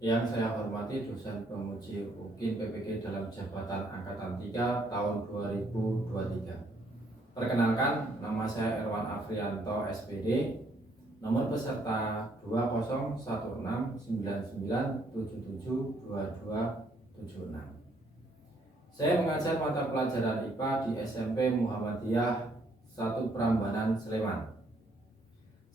Yang saya hormati dosen penguji UKIN PPG dalam jabatan Angkatan 3 tahun 2023. Perkenalkan, nama saya Erwan Afrianto SPD, nomor peserta 201699772276. Saya mengajar mata pelajaran IPA di SMP Muhammadiyah 1 Prambanan, Sleman.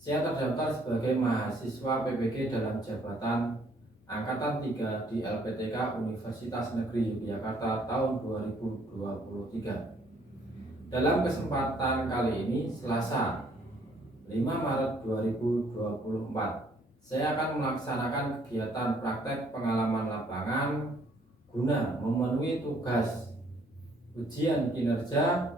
Saya terdaftar sebagai mahasiswa PPG dalam jabatan Angkatan 3 di LPTK Universitas Negeri Yogyakarta tahun 2023. Dalam kesempatan kali ini, Selasa 5 Maret 2024, saya akan melaksanakan kegiatan praktek pengalaman lapangan guna memenuhi tugas ujian kinerja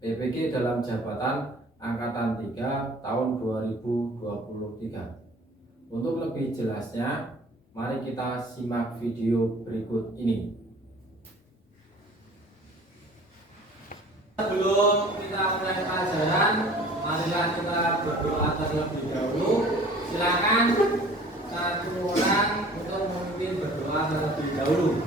PPG dalam jabatan Angkatan 3 tahun 2023. Untuk lebih jelasnya, mari kita simak video berikut ini. Sebelum kita mulai pelajaran, marilah kita berdoa terlebih dahulu. Silakan satu orang untuk memimpin berdoa terlebih dahulu.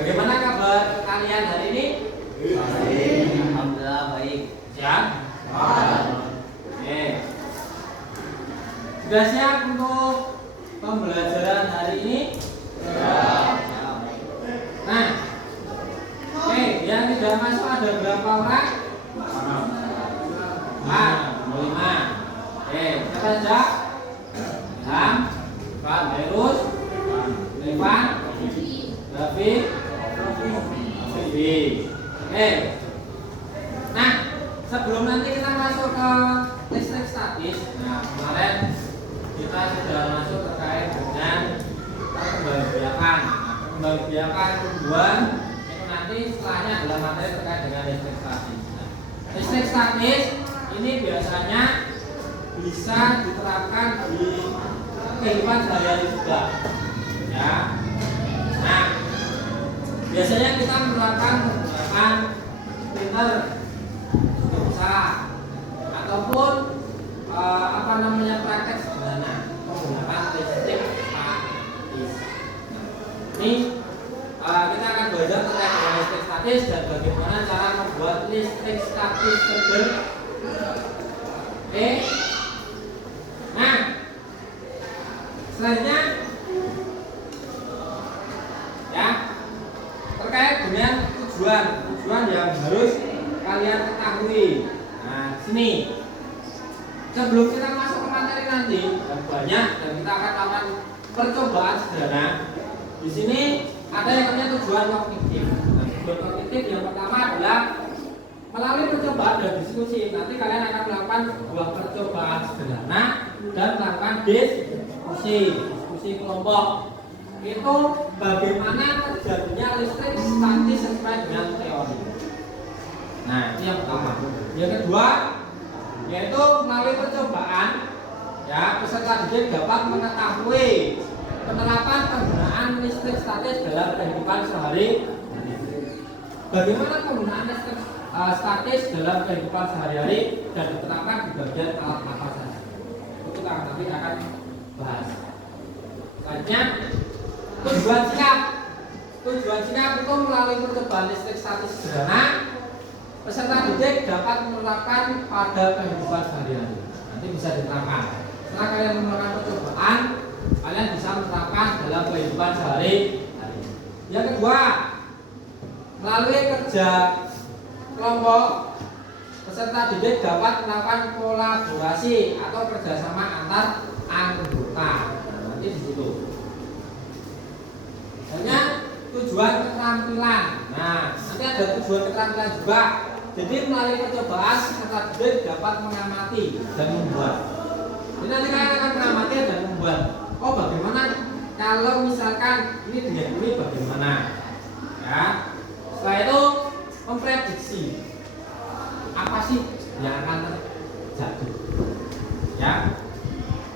Bagaimana kabar kalian hari ini? Baik. Alhamdulillah baik. Siap? Oke. Sudah siap untuk pembelajaran hari ini? Nah, oke, yang tidak masuk ada berapa orang? 5. Oke, siapa saja? Ilham, Pak Berus, Ivan, David, Oke. Nah, sebelum nanti kita masuk ke listrik statis, nah kemarin kita sudah masuk terkait dengan perkembangbiakan. Perkembangbiakan tumbuhan itu nanti setelahnya adalah materi terkait dengan listrik statis. Nah, listrik statis ini biasanya bisa diterapkan di kehidupan sehari-hari juga, ya. Nah, biasanya kita menerapkan menggunakan printer pulsa ataupun praktek sederhana menggunakan listrik statis. Ini kita akan belajar terkait dengan listrik statis dan bagaimana cara membuat listrik statis tersebut. Oke. Nah, selanjutnya ya, terkait dengan tujuan yang harus kalian ketahui. Nah, sini sebelum kita masuk ke materi nanti yang banyak dan kita akan lakukan percobaan sederhana. Di sini ada yang namanya tujuan kognitif. Nah, tujuan kognitif yang pertama adalah melalui percobaan dan diskusi. Nanti kalian akan melakukan sebuah percobaan sederhana dan melakukan diskusi kelompok. Itu bagaimana terjadinya listrik statis sesuai dengan teori. Nah, ini yang pertama. Yang kedua, yaitu melalui percobaan, ya, peserta didik dapat mengetahui penerapan penggunaan listrik statis dalam kehidupan sehari-hari. Bagaimana penggunaan listrik statis dalam kehidupan sehari-hari dan diterapkan di bagian alat apa saja. Itu kita nanti akan bahas. Selanjutnya, tujuan singkat itu melalui percobaan listrik statis sederhana, peserta didik dapat menerapkan pada kehidupan sehari-hari. Nanti bisa diterapkan. Setelah kalian melakukan percobaan, kalian bisa menerapkan dalam kehidupan sehari-hari. Yang kedua, melalui kerja kelompok, peserta didik dapat melakukan kolaborasi atau kerjasama antar anggota. nanti di situ. Misalnya tujuan keterampilan. Nah, nanti ada tujuan keterampilan juga. Jadi melalui percobaan peserta didik dapat mengamati dan membuat. Jadi nanti kalian akan mengamati dan membuat. Oh, bagaimana kalau misalkan ini dengan ini bagaimana? Ya. Setelah itu memprediksi apa sih yang akan terjadi. Ya.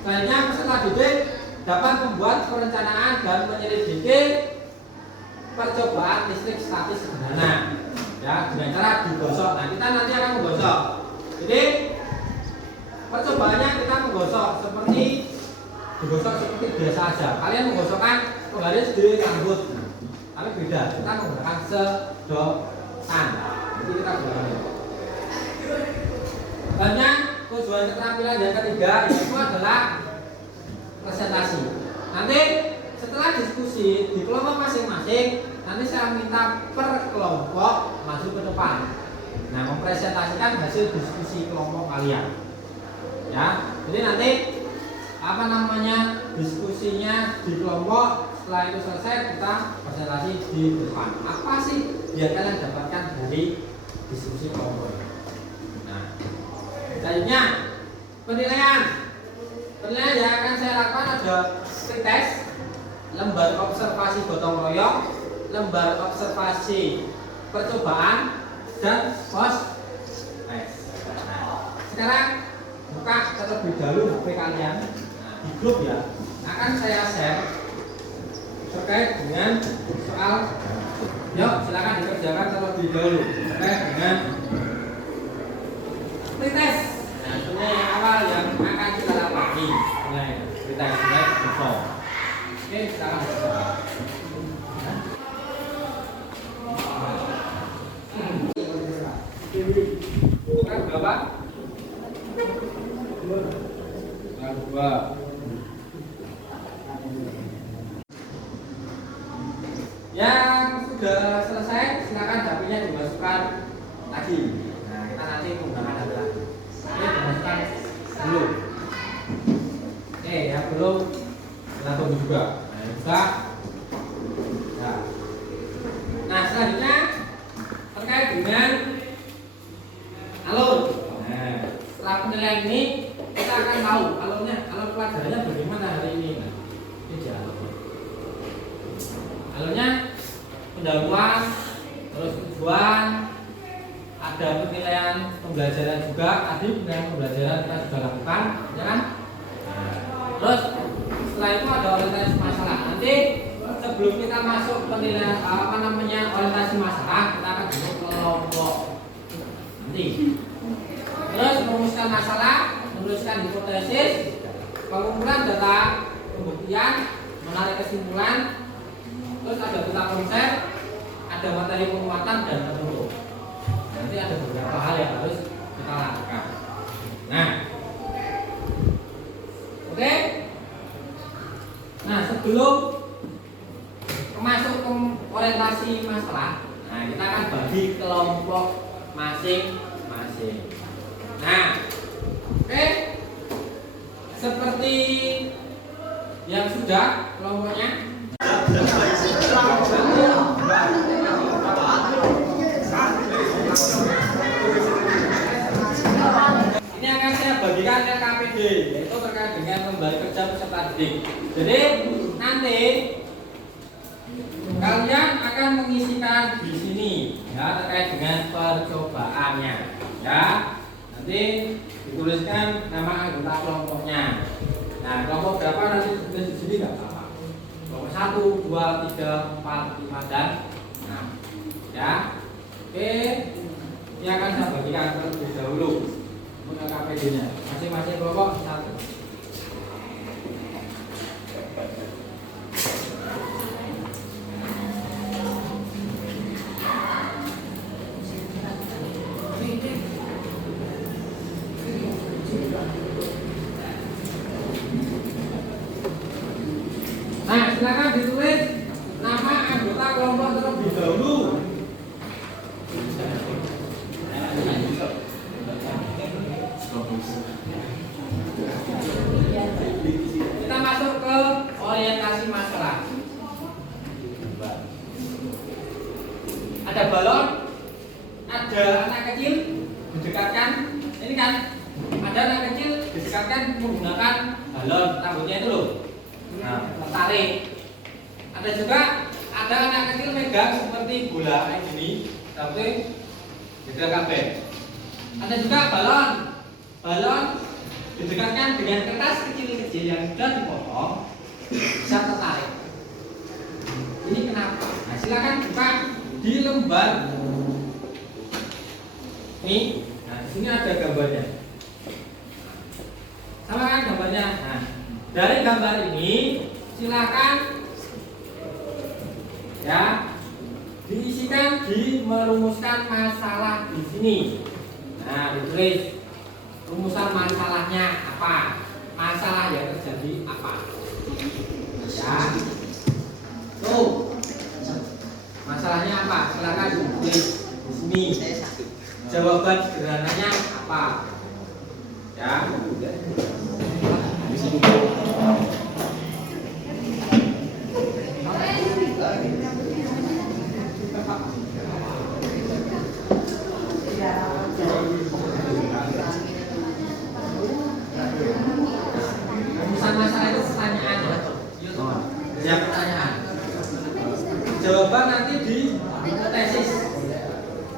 Selanjutnya peserta didik dapat membuat perencanaan dan menyelidiki percobaan listrik statis sederhana. Ya, dengan cara digosok. Nah, kita nanti akan menggosok. Jadi percobaannya kita menggosok seperti digosok seperti biasa aja. Kalian menggosokkan penggaris di rambut, tapi beda. Kita menggunakan sedotan. Jadi kita gunakan. Banyak tujuan keterampilan yang ketiga yaitu adalah presentasi. Nanti setelah diskusi di kelompok masing-masing, nanti saya minta per kelompok maju ke depan. Nah, mempresentasikan hasil diskusi kelompok kalian. Ya, jadi nanti diskusinya di kelompok. Setelah itu selesai, kita presentasi di depan. Apa sih yang kalian dapatkan dari diskusi kelompok? Nah, selanjutnya penilaian yang akan saya lakukan ada tes, lembar observasi gotong royong, lembar observasi percobaan, dan post tes. Nah, sekarang buka terlebih dahulu HP kalian. Nah, di grup ya akan saya share terkait dengan soal. Yuk, silakan dikerjakan terlebih dahulu terkait dengan pretest. Nah, ini yang awal yang akan kita lakukan. Mulai pretest, mulai besok. Oke, silakan dikerjakan. Bukan berapa? Dua. Yang sudah selesai, silakan dapurnya dimasukkan lagi. Nah, kita nanti menggunakan data. Ini dimasukkan dulu. Oke, yang belum kita tunggu juga. Nah, yang buka. Nah, selanjutnya terkait dengan alur. Nah, setelah penilaian ini kita akan tahu alur pelajarannya bagaimana hari ini. Nah, ini dia alurnya pendahuluan, terus tujuan, ada penilaian pembelajaran juga. Tadi penilaian pembelajaran kita sudah lakukan, ya kan? Terus setelah itu ada orientasi masalah. Nanti sebelum kita masuk penilaian orientasi masalah, kita akan bentuk kelompok. Nanti terus merumuskan masalah, menuliskan hipotesis, pengumpulan data pembuktian, menarik kesimpulan, terus ada peta konsep, ada materi penguatan dan penutup. Nanti ada beberapa hal yang harus kita lakukan. Nah, oke. Nah, sebelum masuk ke orientasi masalah, nah kita akan bagi kelompok masing-masing. Nah, oke. Seperti yang sudah kelompoknya. Ini akan saya bagikan LKPD, yaitu terkait dengan lembar kerja peserta didik. Jadi nanti kalian akan mengisikan di sini ya terkait dengan percobaannya. Ya, nanti dituliskan nama anggota kelompoknya. Nah, kelompok berapa nanti ditulis di sini nggak apa-apa. Kelompok 1, 2, 3, 4, 5 dan 6. Ya, oke. Ini akan saya bagikan terlebih dahulu untuk KPD-nya. Masing-masing kelompok 1. Nah, silakan ditulis nama anggota kelompok terlebih dahulu. Kita masuk ke anak kecil didekatkan, ini kan ada anak kecil didekatkan menggunakan balon rambutnya itu loh. Nah, tarik. Ada juga ada anak kecil megang seperti bola kayak gini, tapi beda kabel. Ada juga balon. Balon didekatkan dengan kertas kecil-kecil yang sudah dipotong, bisa tertarik. Ini kenapa? Nah, silakan buka di lembar ini. Nah, di sini ada gambarnya. Sama kan gambarnya. Nah, dari gambar ini silakan ya diisikan di merumuskan masalah di sini. Nah, ditulis rumusan masalahnya apa, masalah yang terjadi apa. Ya, tuh masalahnya apa? Silakan ditulis di sini. Jawaban sederhananya apa? Ya. Rumusan masalah itu pertanyaan ya, pertanyaan. Jawaban nanti di tesis.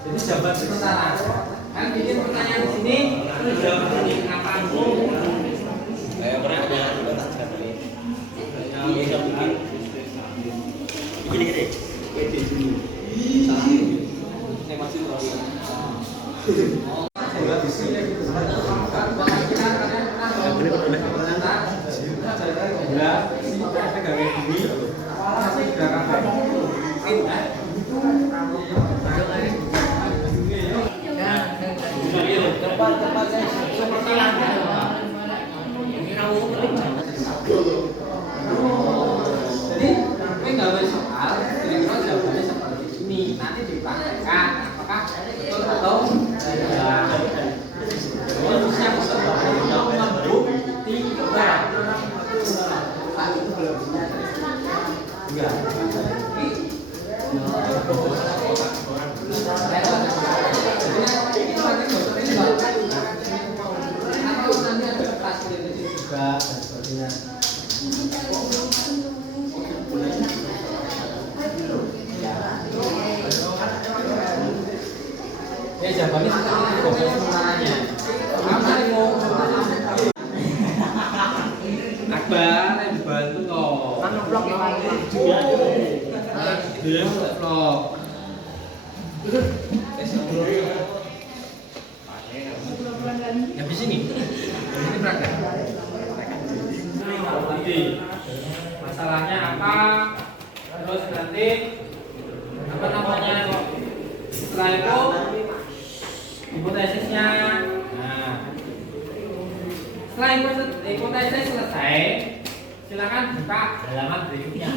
Jadi jawaban sementara. Kan bikin pertanyaan di sini, terus jawab di sini kenapa? Pernah ada batas sekali. Iya, yang bikin. Bikin gede. Gede dulu. Saya masih tahu. Saya di sini jadi nggak boleh soal, kira-kira jawabannya seperti ini. Nanti dipraktekkan apakah betul atau tidak. Rumusnya untuk membuktikan. Enggak. Juga dan sebagainya. Ya jawabannya semuanya. Apa yang mau Akbar yang dibantu toh. Kan vlog yang lain. Dia vlog. Habis ini. Ini praktek. Nanti masalahnya apa? Terus nanti apa namanya? Setelah itu hipotesisnya. Nah, setelah hipotesis selesai, silakan buka halaman berikutnya.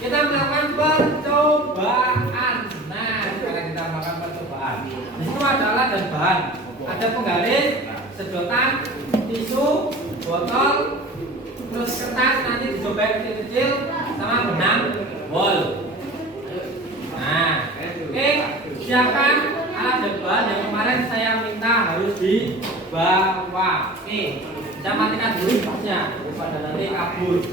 Kita melakukan percobaan. Nah, sekarang kita melakukan percobaan. Di situ ada alat dan bahan. Ada penggaris, sedotan, tisu, botol, terus kertas nanti dicoba kecil-kecil sama benang wol. Nah, oke, siapkan alat dan bahan yang kemarin saya minta harus dibawa. Oke, saya matikan dulu pasnya pada nanti kabur.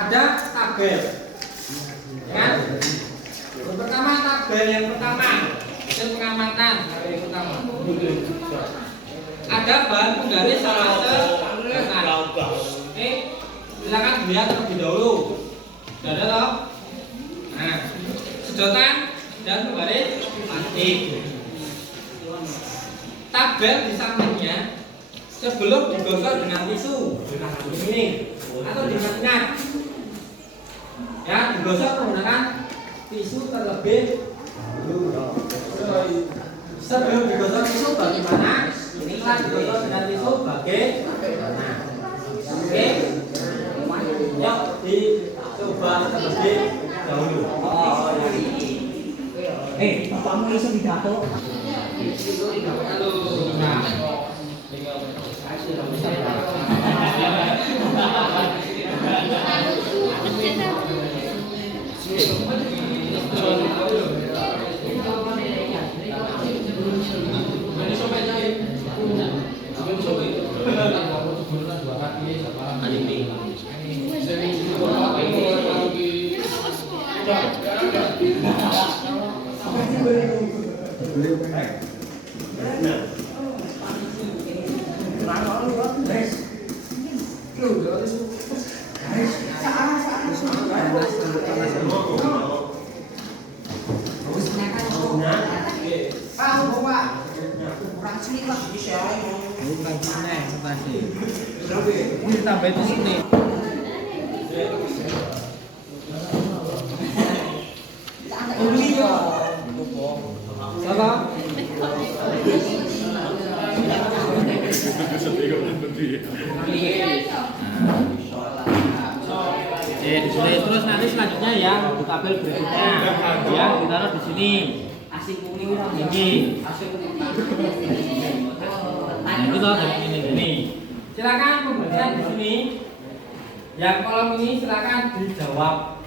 Ada tabel, kan? Yang pertama tabel yang pertama hasil pengamatan yang pertama. Ada bahan penggaris sama sedotan. Oke, silakan dilihat terlebih dahulu. Sudah ada toh? Nah, sedotan dan penggaris plastik. Tabel di sampingnya sebelum digosok dengan tisu ini atau diingat-ingat ya, digosok menggunakan tisu terlebih dahulu. Sebelum digosok tisu bagaimana? Setelah digosok dengan tisu bagaimana? Oke, yuk dicoba terlebih dahulu. Kamu iso pidato. Halo. Ini tambah itu sini. Salah. Terus nanti selanjutnya yang tabel berikutnya yang ditaruh di sini. Ini. Nah, itu tahu dari ini. Silakan pemberian di sini. Yang kolom ini silakan dijawab.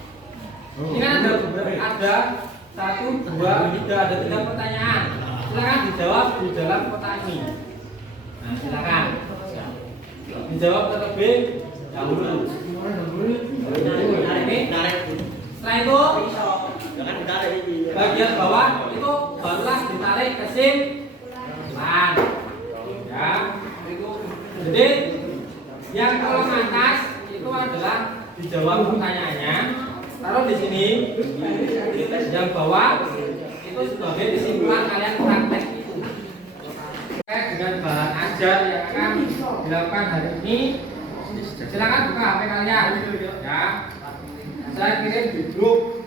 Ini kan ada 1, 2, 3, ada 3 pertanyaan. Silakan dijawab di dalam kotak ini. Nah, silakan dijawab terlebih dahulu. Setelah itu bagian bawah itu barulah ditarik kesimpulan. Ya, jadi yang kolom atas itu adalah dijawab pertanyaannya. Taruh di sini. Yang bawah itu sebagai kesimpulan kalian praktek itu. Terkait dengan bahan ajar yang akan dilakukan hari ini, silakan buka HP kalian. Ya, saya kirim di grup.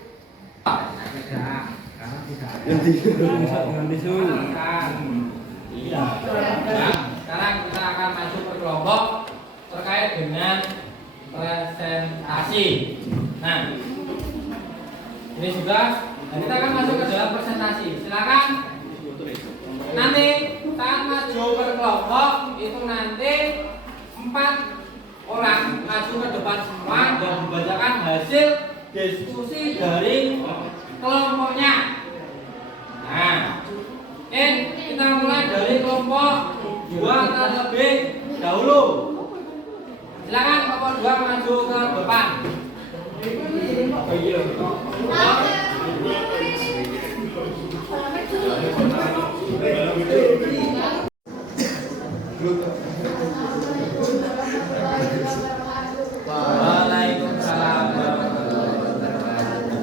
Iya. Ya, sekarang kita akan masuk ke kelompok terkait dengan presentasi. Nah, ini sudah. Dan kita akan masuk ke dalam presentasi. Silakan. Nanti saat maju berkelompok itu nanti 4 orang maju ke depan semua dan membacakan hasil diskusi dari kelompoknya. Nah, oke, kita mulai dari kelompok 2 terlebih dahulu. Silakan kelompok 2 maju ke depan. Waalaikumsalam warahmatullahi wabarakatuh.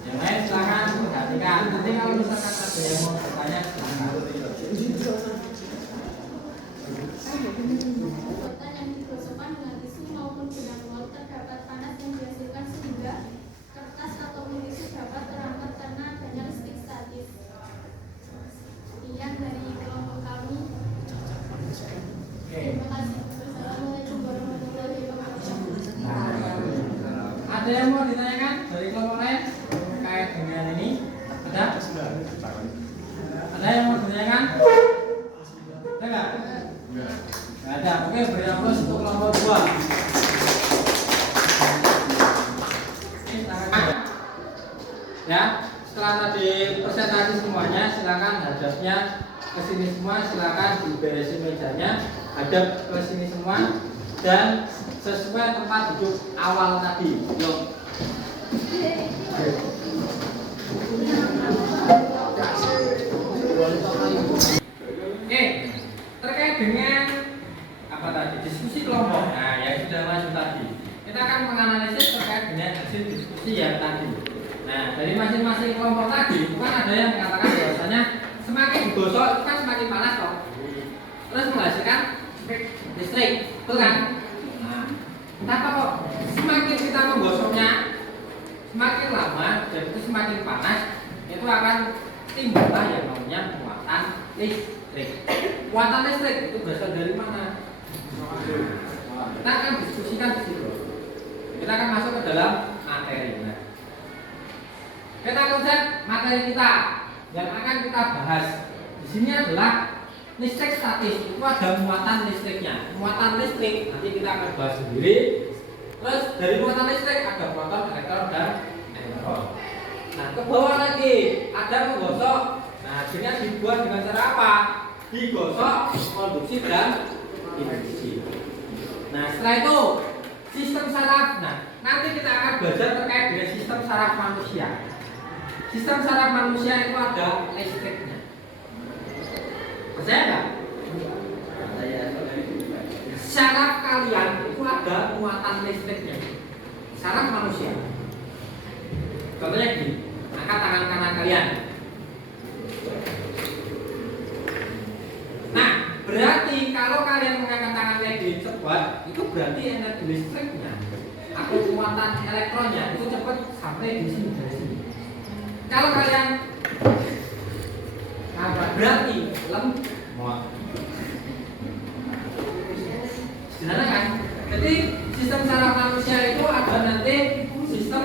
Yang lain silakan perhatikan. Nanti kalau misalkan ada yang mau bertanya silakan. Kekuatan yang digosokkan dengan tisu maupun benang wol terdapat panas yang dihasilkan sehingga kertas atau tisu dapat terangkat karena adanya listrik statis. Sekian dari kelompok kami. Terima kasih. Wassalamualaikum warahmatullahi wabarakatuh. Ada yang mau ditanyakan dari kelompok lain terkait dengan ini? Ada? Ada yang mau ditanyakan? Ada nggak? Nggak ada. Oke, beri aplaus untuk kelompok 2. Ya, setelah tadi presentasi semuanya, silakan hadapnya ke sini semua, silakan diberesin mejanya, hadap ke sini semua dan sesuai tempat duduk awal tadi. Yuk. Oke, terkait dengan apa tadi diskusi kelompok. Nah, yang sudah lanjut tadi, kita akan menganalisis terkait dengan hasil diskusi yang tadi. Nah, dari masing-masing kelompok tadi, kan ada yang mengatakan bahwasanya semakin digosok itu kan semakin panas toh. Terus menghasilkan listrik, betul kan? Nah, kenapa kok semakin kita menggosoknya, semakin lama dan itu semakin panas, itu akan timbullah yang namanya muatan listrik. Muatan listrik itu berasal dari mana? Kita akan diskusikan di situ. Kita akan masuk ke dalam materinya. Kita konsep materi kita yang akan kita bahas di sini adalah listrik statis. Itu ada muatan listriknya. Muatan listrik nanti kita akan bahas sendiri. Terus dari muatan listrik ada proton, elektron dan neutron. Nah, ke bawah lagi ada penggosok. Nah, akhirnya dibuat dengan cara apa? Digosok, konduksi dan induksi. Nah, setelah itu sistem saraf. Nah, nanti kita akan belajar terkait dengan sistem saraf manusia. Sistem saraf manusia itu ada listriknya. Percaya nggak? Saraf kalian itu ada muatan listriknya. Saraf manusia. Contohnya gini, angkat tangan kanan kalian. Nah, berarti kalau kalian mengangkat tangan kayak gini cepat, itu berarti energi listriknya atau muatan elektronnya itu cepat sampai di sini dari sini. Kalau kalian berarti lemot. Sederhana kan? Jadi sistem saraf manusia itu ada nanti sistem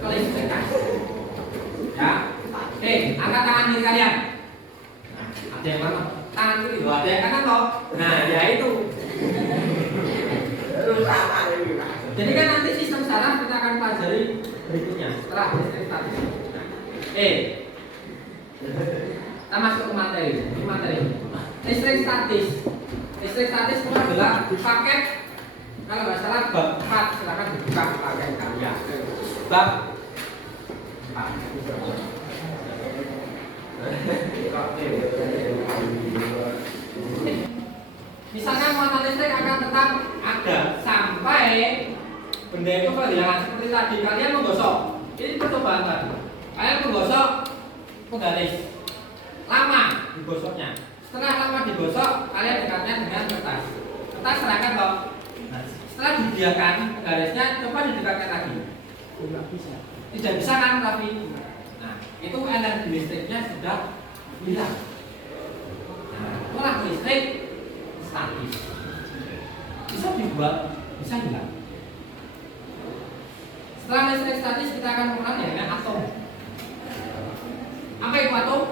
kelistrikan. Ya, oke, angkat tangan kiri kalian. Nah, ada yang mana? Tangan kiri, ada yang kanan toh. Nah, ya itu. Jadi kan nanti sistem saraf kita akan pelajari berikutnya setelah listrik statis. Kita masuk ke materi. Ini materi. Listrik statis. Listrik statis itu adalah paket, kalau nggak salah bab 4, silakan dibuka paket kalian. Bab 4. Misalkan muatan listrik akan tetap ada sampai benda itu kehilangan. Seperti tadi kalian menggosok. Ini percobaan tadi. Kalian menggosok penggaris. Lama digosoknya. Setelah lama digosok, kalian dekatnya dengan kertas. Kertas serahkan toh. Nah, setelah dibiarkan penggarisnya, coba didekatkan lagi. Tidak bisa. Tidak bisa kan, Raffi? Nah, itu energi listriknya sudah hilang. Nah, itulah listrik statis. Bisa dibuat, bisa hilang. Setelah listrik statis, kita akan mengenal yang namanya atom. Apa itu atom?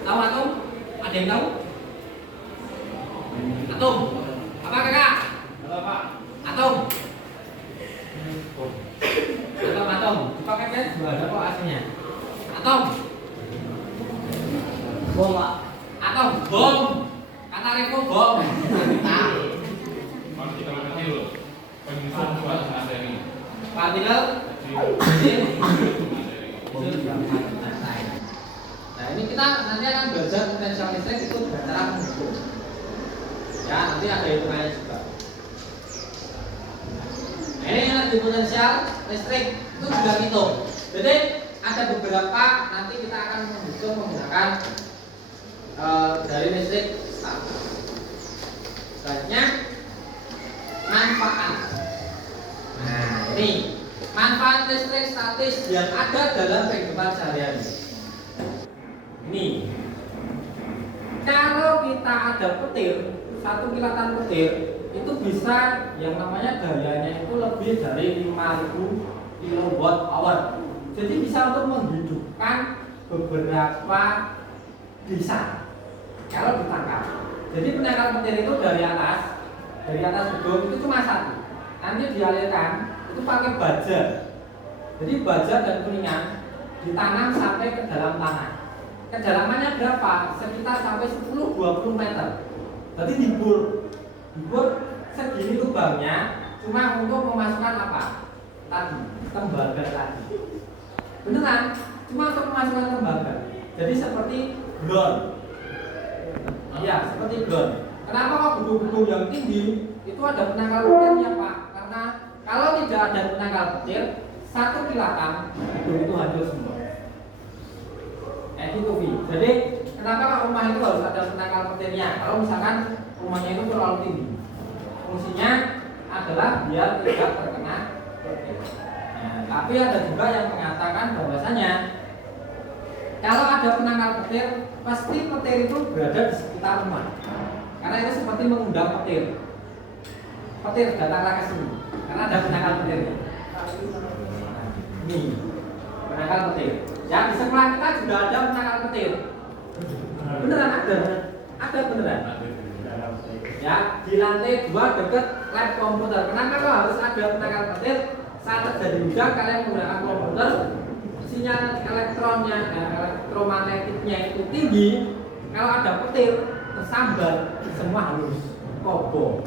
Tahu atom? Ada yang tahu? Atom. Apa kakak? Apa? Atom. Atom. Paketnya juga ada kok aslinya. Atom. Bom, Pak. Atom. Bom. Kata Revo bom. Partikel kecil, penyusun suatu materi. Partikel kecil. Nah, ini kita nanti akan belajar potensial listrik itu dengan cara menghitung. Ya, nanti ada hitungannya juga. Nah, ini energi potensial listrik itu juga hitung. Jadi ada beberapa nanti kita akan menghitung menggunakan dari listrik statis. Selanjutnya manfaat. Nah, ini manfaat listrik statis yang ada dalam kehidupan sehari-hari. Ini kalau kita ada petir, satu kilatan petir itu bisa yang namanya dayanya itu lebih dari 5000 kWh. Jadi bisa untuk menghidupkan beberapa desa kalau ditangkap. Jadi penangkal petir itu dari atas gedung itu cuma satu. Nanti dialirkan itu pakai baja. Jadi baja dan kuningan ditanam sampai ke dalam tanah. Kedalamannya berapa? Sekitar sampai 10-20 meter. Jadi dibur segini lubangnya cuma untuk memasukkan apa? Tadi tembaga tadi. Beneran? Cuma untuk memasukkan tembaga. Jadi seperti drone. Iya, seperti drone. Kenapa kok gedung-gedung yang tinggi itu ada penangkal petirnya, Pak? Karena kalau tidak ada penangkal petir, satu kilatan gedung itu hancur semua. Itu Vi. Jadi kenapa rumah itu harus ada penangkal petirnya? Kalau misalkan rumahnya itu terlalu tinggi, fungsinya adalah biar tidak terkena petir. Nah, tapi ada juga yang mengatakan bahwasanya kalau ada penangkal petir, pasti petir itu berada di sekitar rumah. Karena itu seperti mengundang petir. Petir datanglah ke sini, karena ada penangkal petirnya. Ini penangkal petir. Ya, di sekolah kita juga ada penangkal petir. Beneran ada beneran. Ya, di lantai 2 dekat lab komputer. Kenapa kok harus ada penangkal petir? Saat terjadi hujan, kalian menggunakan komputer, sinyal elektronnya, elektromagnetiknya itu tinggi. Kalau ada petir, tersambar, semua harus kobo.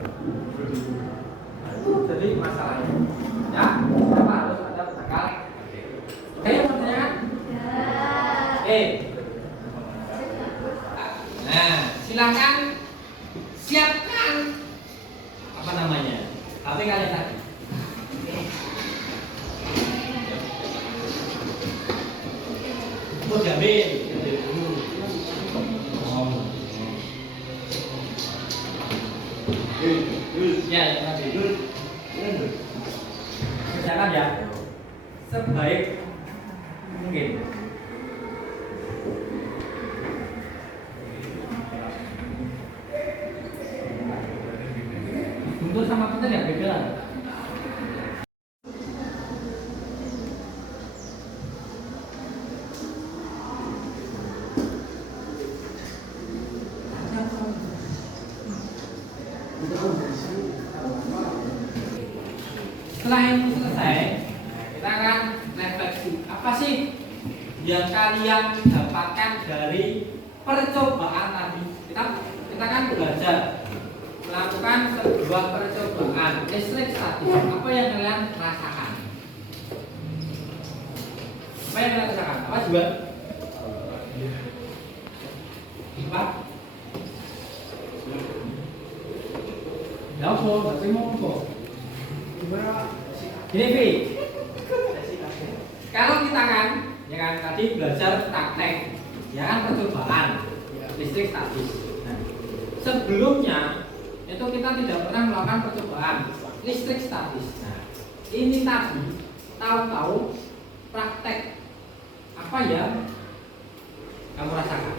Itu jadi masalahnya. Ya, kenapa harus ada penangkal? Oke, mau pertanyaan? Nah, silakan siapkan apa namanya HP kalian tadi. Jamin. Ya, tadi. Kerjakan ya. Sebaik mungkin. Guntur sama petir ya beda. Setelah itu selesai, kita akan refleksi. Apa sih yang kalian dapatkan dari percobaan tadi? Kita kan belajar melakukan sebuah percobaan listrik statis. Apa yang kalian rasakan? Apa yang kalian rasakan? Apa juga? Apa? Ya apa? Berarti mau apa? Gini Vi, kalau kita kan, ya kan tadi belajar praktek, ya kan percobaan listrik statis. Nah, sebelumnya itu kita tidak pernah melakukan percobaan listrik statis. Nah, ini tadi tahu-tahu praktek apa ya kamu rasakan?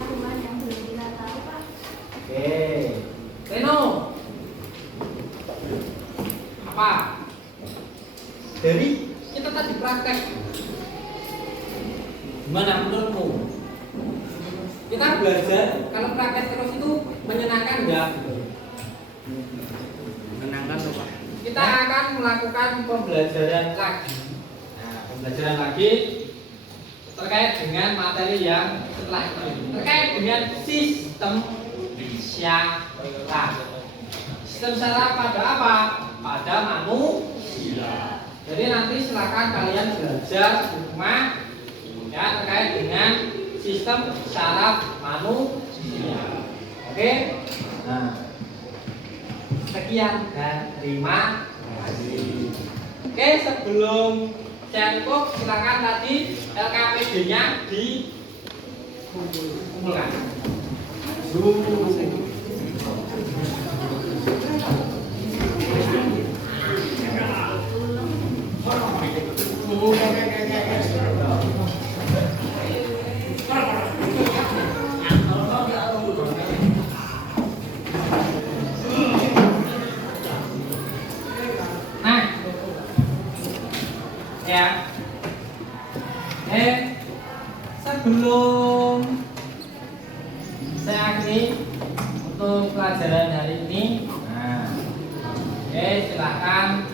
Rumah yang belum kita tahu, Pak. Oke, Reno, apa? Dari kita tadi praktek, gimana menurutmu? Kita belajar kalau praktek terus itu menyenangkan nggak? Menyenangkan tuh Pak. Kita akan melakukan pembelajaran lagi. Nah, pembelajaran lagi terkait dengan materi yang setelah ini, terkait dengan sistem syaraf. Sistem syaraf pada apa? Pada manusia. Jadi nanti silakan kalian belajar di rumah ya terkait dengan sistem syaraf manusia. Oke? Nah, sekian dan terima kasih. Oke, sebelum saya tutup, silakan tadi LKPD-nya dikumpulkan. Nah, ya, sebelum saya akhiri untuk pelajaran hari ini, nah, silahkan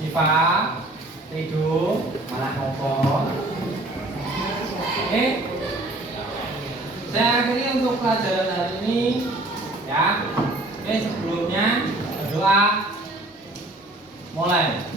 Siva, Rido, malah ngomong. Saya akhiri untuk pelajaran hari ini, ya. Sebelumnya berdoa, mulai.